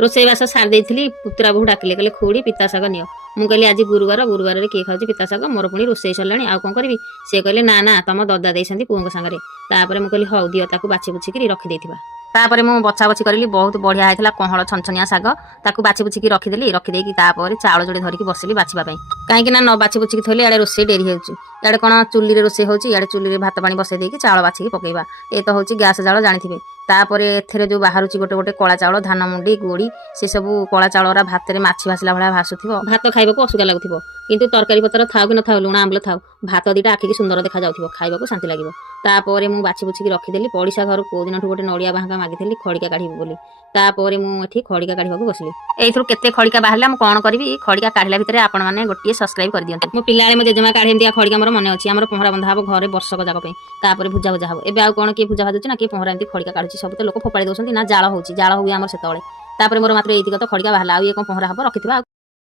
रोसईवास सारी देइथिली पुतरा बहु डाकिले कहले खुड़ी पिता शाग नियो मु कहली आज गुरुवार गुरुवार रे किए खाଉଛି पिता शाग मोर पुणी रोसई सरलाणी आ कोन करबी से कहले ना ना तम ददा देइसंती पुंग संगरे तापरे मु कहली हौ दियो ताकू बाछि बुछिकी रखि देइथिबा तापरे मु बछा बछि करली बहुत बढ़िया हैतला कहळ छनछनिया शाग ताकू बाछि बुछिकी रखिदेली रखिदेकी तापरे चाउल जोडे धरिकी बसिली बाछिबा पई काहेकि ना न बाछि बुछिकी थले आडे रोसई डेरी हेउची याडे कोन चुल्ली रे रोसई होची याडे चुल्ली रे भात पानी बसै देकी चाउल बाछिकी पकेइबा ए तो होची गैस जाळ जानिथिबे तापरे एथरे जो बाहरुची गोटे गोटे कला चाउल धान मुंडी गोड़ी से सब कला चाउलरा भात रे माछी भासला भला भासुथिबो भात खाइबाको असुगा लागुथिबो किंतु तरकारी पतर थाउ कि न थाउ लुणा आम्ल थाउ भात दीटा आखि की सुंदर देखा जाउथिबो खाइबाको शांति लागिबो तापरे मु बाछि बुछिकी रखिदेली पड़िसा घर को दिनठु गोटे नड़िया बाहांगा मागिथेली खड़िका काढिबो बोली तापरे मु एठी खड़िका काढिबाको बसली एथुर केते खड़िका बाहरला मु कोन करबी खड़िका काढिला भितरे आपण माने गोटिए सब्सक्राइब कर दियंते मो पिल्लाळे मो जेजमा काढे दिया खड़िका मोर मने अछि हमर पहरा बंधा हबो घरे वर्षक जाक पे तापरे भुजा भुजा हबो एबे आ कोन के भुजा भाजुची ना के पहरा एंती खड़िका काढुची सब तो लोक फोपाडी दोसंती ना जाळ होउची जाळ हुई हमर सेतळे तापरे मोर मात्र एतिक तो खड़िका बाहरला आ ये कोन पहरा हबो रखिथिबा।